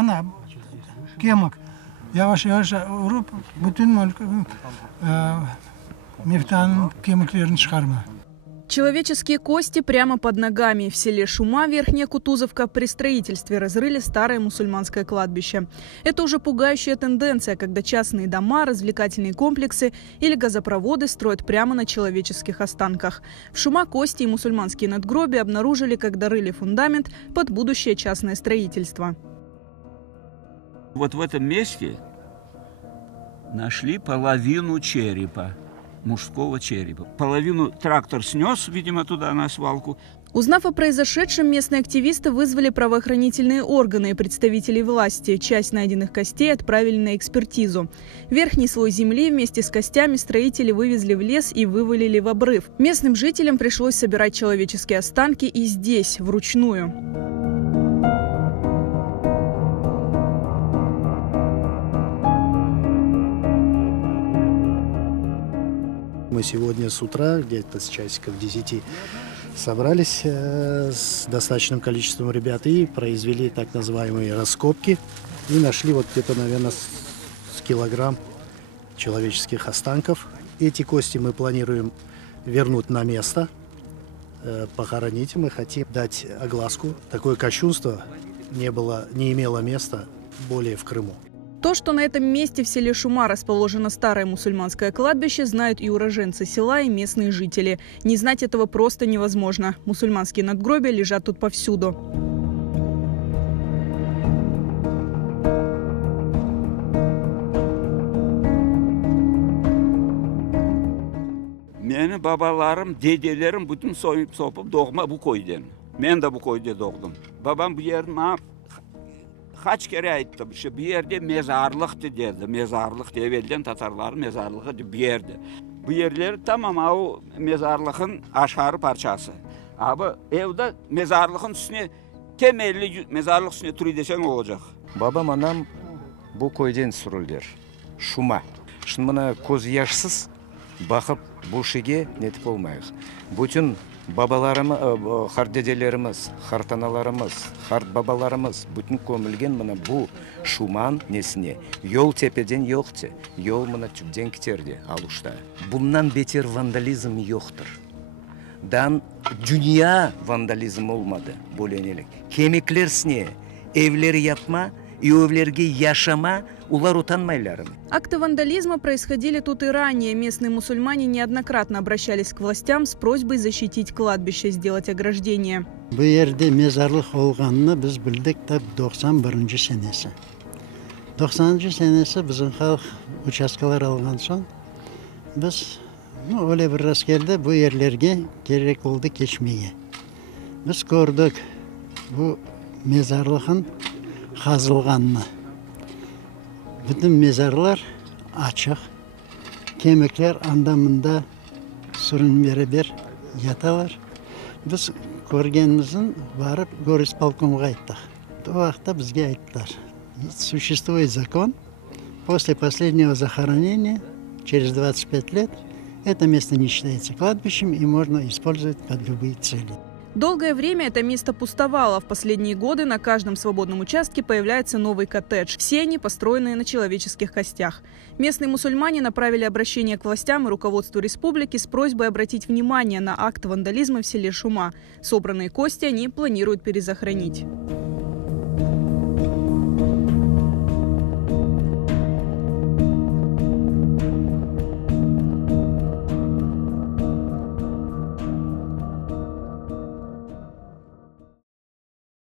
мына кемік яваш-яваш ұрып, бүтін мефтаның кеміктерін шығарма. Человеческие кости прямо под ногами. В селе Шума, Верхняя Кутузовка, при строительстве разрыли старое мусульманское кладбище. Это уже пугающая тенденция, когда частные дома, развлекательные комплексы или газопроводы строят прямо на человеческих останках. В Шума кости и мусульманские надгробия обнаружили, когда рыли фундамент под будущее частное строительство. Вот в этом месте нашли половину черепа. Мужского черепа. Половину трактор снес, видимо, туда на свалку. Узнав о произошедшем, местные активисты вызвали правоохранительные органы и представителей власти. Часть найденных костей отправили на экспертизу. Верхний слой земли вместе с костями строители вывезли в лес и вывалили в обрыв. Местным жителям пришлось собирать человеческие останки и здесь, вручную. Мы сегодня с утра, где-то с часиков 10, собрались с достаточным количеством ребят и произвели так называемые раскопки. И нашли вот где-то, наверное, с килограмм человеческих останков. Эти кости мы планируем вернуть на место, похоронить. Мы хотим дать огласку. Такое кощунство не имело места более в Крыму. То, что на этом месте в селе Шума расположено старое мусульманское кладбище, знают и уроженцы села, и местные жители. Не знать этого просто невозможно. Мусульманские надгробия лежат тут повсюду. Meni babalarım, dedelerim bütün soyup sopup doğma bu koyden. Ben de bu koyda doğdum. Babam bu yerine kaç kere aytdı, işte bir yerde mezarlık dedi. Mezarlık diye verilen Tatarların mezarlığı bir yerde. Bu yerler tamam o mezarlığın aşağı parçası. Abi evde mezarlığın üstüne temelli mezarlık üstüne turu desen olacak. Babam anam bu koydan sürüldür. Şuma. Şimdi bana koz yaşsız bakıp bu şege netip olmayız. Bütün babalarımız, hardedelerimiz, hartanalarımız, hart babalarımız bütün kömülgen bana bu Şuman nesine. Yol tepeden yoktu. Yol bana tüpten giderdi aluşta. Bundan beter vandalizm yoktur. Dan dünya vandalizm olmadı bölenelik. Kemiklersine evleri yapma, и evlerge yaşama, улар утанмайларым. Акты вандализма происходили тут и ранее. Местные мусульмане неоднократно обращались к властям с просьбой защитить кладбище, сделать ограждение. Bu yerde mezarlık olganını biz bildik de 91. senesi. 90. senesi bizim halk uçaskalar algan son biz öyle bir rast geldi bu yerlerge gerek oldu geçmeye. Biz gördük bu mezarlığın kazılganını. Bütün mezarlar açık. Kemikler andamında sürün beraber yatalar. Biz görgenimizin varıp горисполкомға ayttık. O vakta bizge ayttılar. Существует закон. После последнего захоронения, через 25 лет, это место не считается кладбищем и можно использовать под любые цели. Долгое время это место пустовало. В последние годы на каждом свободном участке появляется новый коттедж. Все они построенные на человеческих костях. Местные мусульмане направили обращение к властям и руководству республики с просьбой обратить внимание на акт вандализма в селе Шума. Собранные кости они планируют перезахоронить.